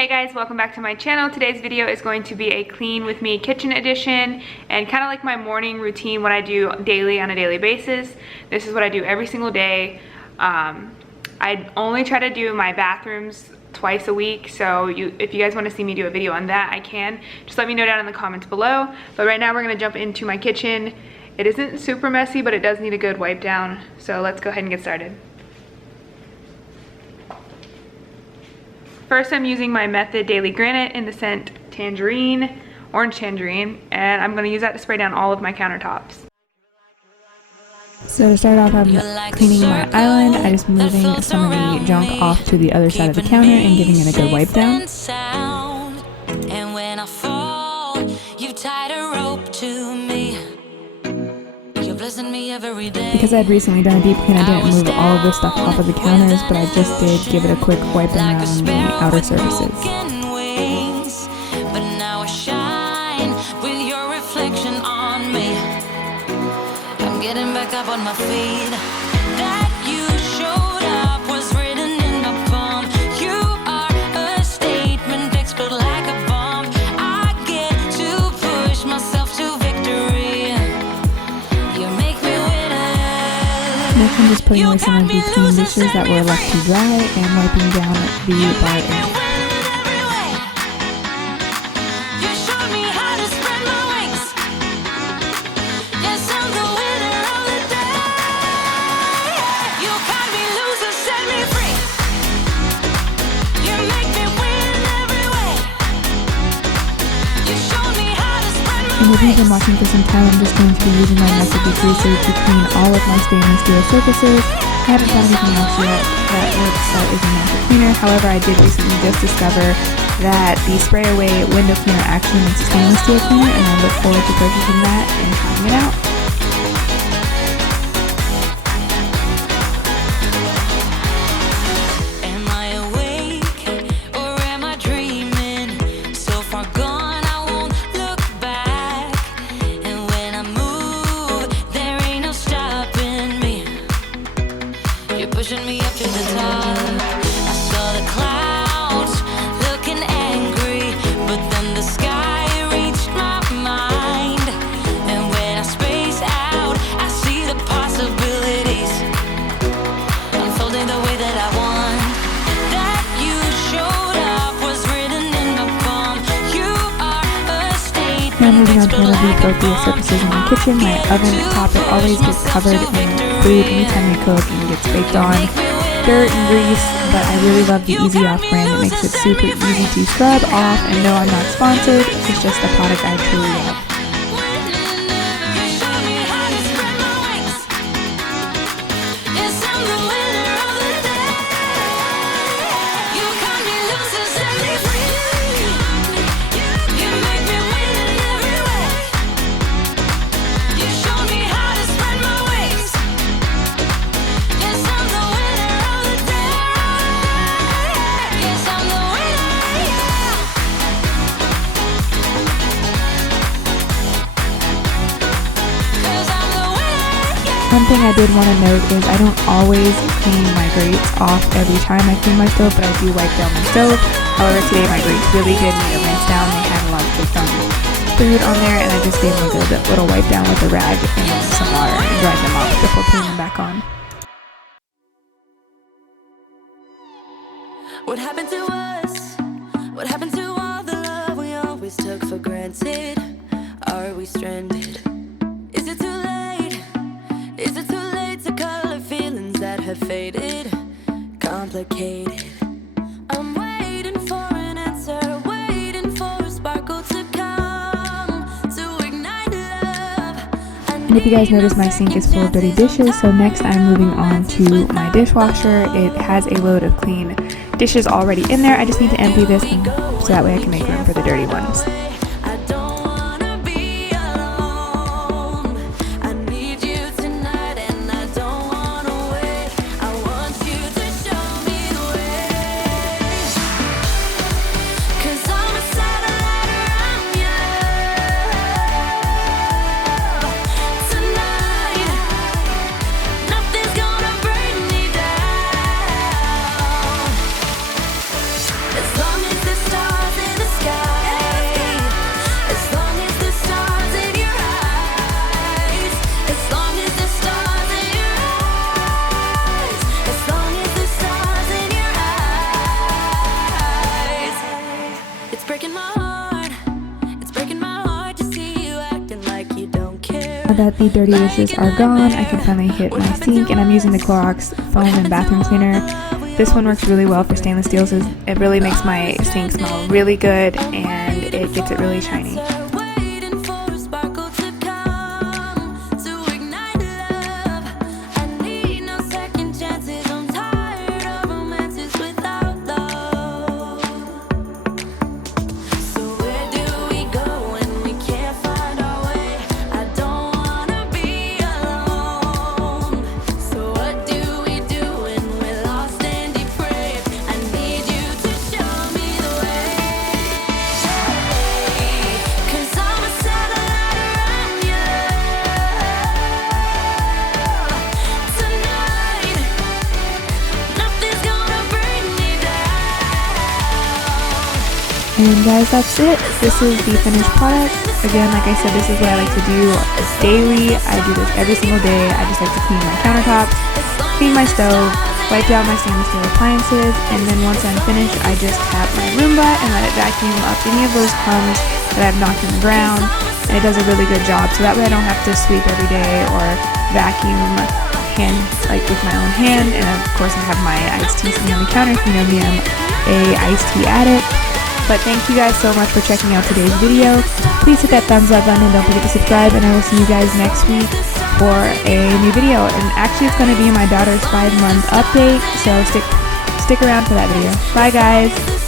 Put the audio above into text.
Hey guys, welcome back to my channel. Today's video is going to be a clean with me kitchen edition and kind of like my morning routine, what I do daily on a daily basis. This is what I do every single day. I only try to do my bathrooms twice a week, so if you guys want to see me do a video on that, I can. Just let me know down in the comments below. But right now we're going to jump into my kitchen. It isn't super messy, but it does need a good wipe down. So let's go ahead and get started. First, I'm using my Method Daily Granite in the scent Tangerine, Orange Tangerine, and I'm going to use that to spray down all of my countertops. So to start off, I'm cleaning my island. I'm just moving some of the junk off to the other side of the counter and giving it a good wipe down. And when I fall, you tied a rope to me. You're blessing me every day. Because I'd recently done a deep clean, I didn't move all of this stuff off of the counters, but I just did give it a quick wipe down around the outer surfaces. But now I shine with your reflection on me. I'm getting back up on my feet. That you showed up was written in my palm. You are a statement, explode like a bomb. I get to push myself to victory. You make me winner. Next, I'm just putting away some of the clean dishes that were left to dry and wiping down the bar area. And if you've been watching for some time, I'm just going to be using my Method degreaser to clean all of my stainless steel surfaces. I haven't done anything else yet that works that is a Method cleaner. However, I did recently just discover that the spray away window cleaner actually makes a stainless steel cleaner, and I look forward to purchasing that and trying it out. Pushing me up to the top. I saw the clouds looking angry, but then the sky reached my mind. And when I space out, I see the possibilities unfolding the way that I want. That you showed up was written in my palm. You are a statement. Now moving on to one of the appropriate surfaces in my kitchen, my oven top, it always gets covered in food anytime we cook and gets baked on dirt and grease, but I really love the Easy Off brand. It makes it super easy to scrub off, and no, I'm not sponsored, it's just a product I truly love. One thing I did want to note is I don't always clean my grates off every time I clean my stove, but I do wipe down my stove. However, today my grates really did need a rinse down. They had a lot of cooked food on there, and I just gave them a good little wipe down with a rag and some water and dried them off before putting them back on. What happened to us? What happened to all the love we always took for granted? Are we stranded? Is it too late? Is it too late to color feelings that have faded? Complicated. I'm waiting for an answer, waiting for a sparkle to come to ignite love. And if you guys notice, my sink is full of dirty dishes, so next I'm moving on to my dishwasher. It has a load of clean dishes already in there. I just need to empty this so that way I can make room for the dirty ones. As long as this Now that the dirty dishes are gone, I can finally hit my sink, and I'm using the Clorox foam and bathroom cleaner. This one works really well for stainless steel, so it really makes my sink smell really good and it gets it really shiny. And guys, that's it. This is the finished product. Again, like I said, this is what I like to do daily. I do this every single day. I just like to clean my countertops, clean my stove, wipe down my stainless steel appliances, and then once I'm finished, I just tap my Roomba and let it vacuum up any of those crumbs that I've knocked in the ground. And it does a really good job, so that way I don't have to sweep every day or vacuum with my own hand. And of course, I have my iced tea sitting on the counter. If you know me, I'm a iced tea addict. But thank you guys so much for checking out today's video. Please hit that thumbs up button and don't forget to subscribe, and I will see you guys next week for a new video. And actually, it's going to be my daughter's 5-month update, so stick around for that video. Bye guys!